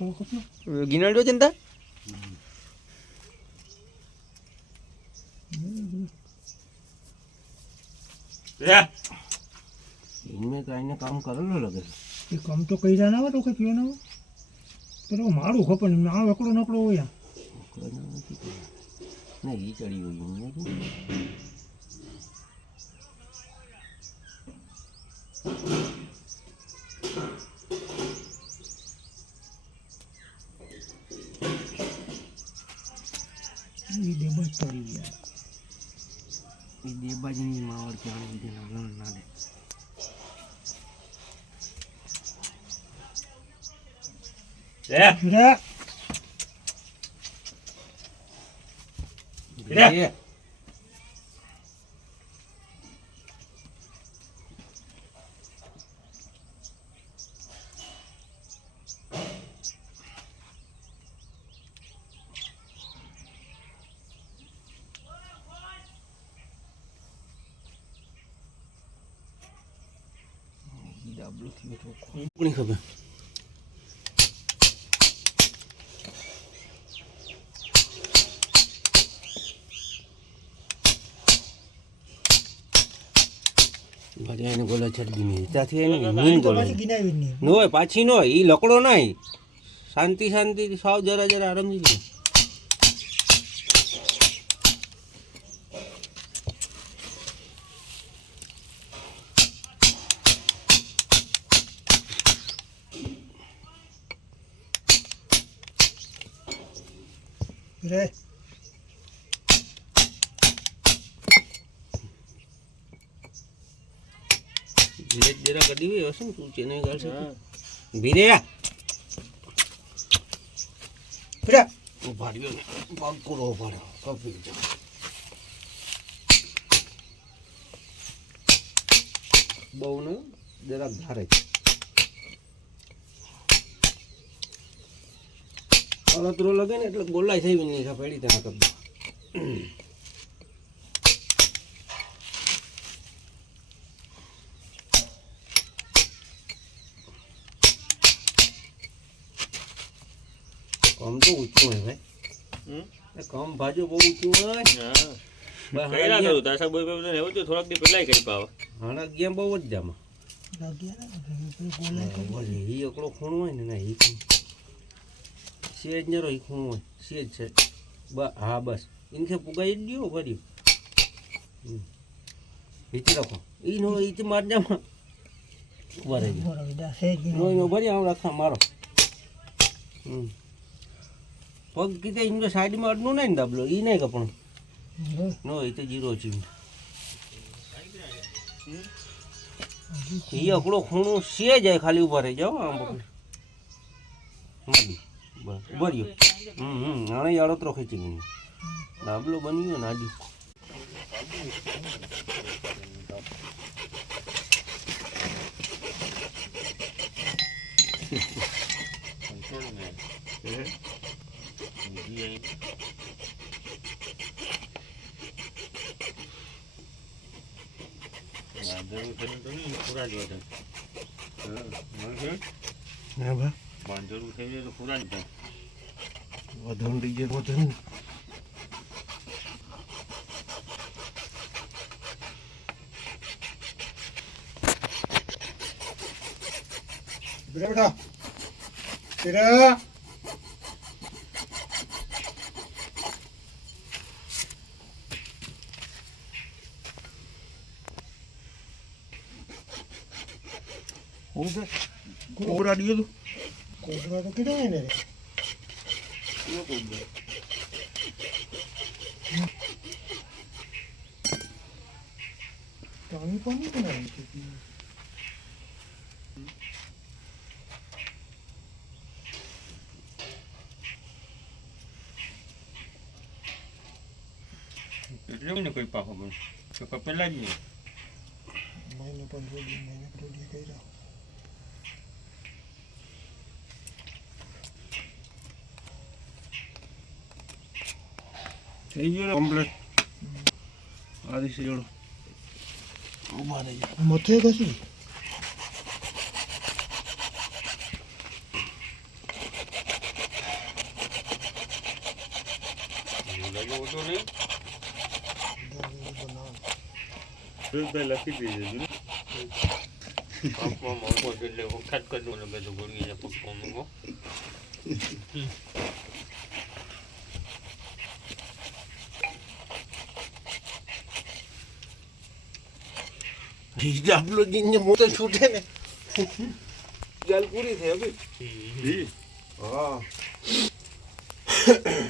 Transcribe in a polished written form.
ગિનાડ્યો ચિંતા इनमें तो आईने काम करेलो लगे ये काम तो कई जाना हो तो कई पियो ना हो तो मारू खपन ना एकड़ो नकड़ो हो या नहीं ये चढ़ी हुई है ये देबा चढ़ी गया ये देबाजी ની માવડ કે આને દેના ના દે રે ડાબલું થી તો કોની ખબર ભાઈ એને ગોલા ચડવી નહીં ત્યાંથી એને નીન ગોલા ગિનાવી નહીં નો પાછી નો ઈ લકડો નહીં શાંતિ શાંતિ સાવ જરા જરા આરામથી ગયો रे ધીરે જરા કરી દેવી હશે ને તું ચેને ગાળ છે ભીરે ફિરા ઉભા રહ્યો ને પગ પૂરો પડ્યો કપી જ બહુ ને જરાક ધારે અલતરો લગે ને એટલે ગોલાઈ થઈ નહીં પેડી તેના કબ कम तो ऊंचू है भाई कम भाजो बहुत ऊंचू है કઈલા કરું તાસા બોય બોય ને તો થોડાક દી પહેલા કરી પાવ હાણા ગયા બહુ જ જામાં લાગ્યા ને ગોલા બોલે ઈ એકડો ખૂણો હોય ને ના ઈ સેજ નરો ઈ ખૂણો હોય સેજ છે હા બસ ઇનકે પુગાઈ દીયો ભર્યો ઈતી રાખો ઈ નો ઈતી માર જામાં ઉભા રહી બરોડા સેજ નો ભરી આવ રાખા મારો પગ કીધે ઇનકે સાઈડ માં અડનું નહીં દાબલો ઈ નહીં કપણો નો એ તો જીરો છે એ અકડો ખૂણો સે જાય ખાલી ઉભા રહી જાઓ આમ પકડી ભર્યો આણે અડતરો ખેંચી ગયો દાબલો બની ગયો નાડી હા ભા બાંધરું થઈ જાય તો પૂરા જ થાય વધુ ડીજે વધુ બેટા ફિરા કોબરા દીયો તો કોબરા તો કીધું ને રે પાણી પાણી બનાવી છે એટલે ને કોઈ પાકો બન તો પેલા જ નહીં મહિને 15 દિન મહિને પ્રોડી કર્યા થઈ ગયો કમ્પ્લીટ આ દિશે જોડો ઉભા રહી મથે કશું બાજુ ઓછો નહીં લખી દીધું પગમાં મોટો છે એટલે વખત કરજો ને બધું ગોળીને પગમાં મૂકો ડાબલો જીને મોટો છૂટે ને ચાલ પૂરી થઈ હવે હા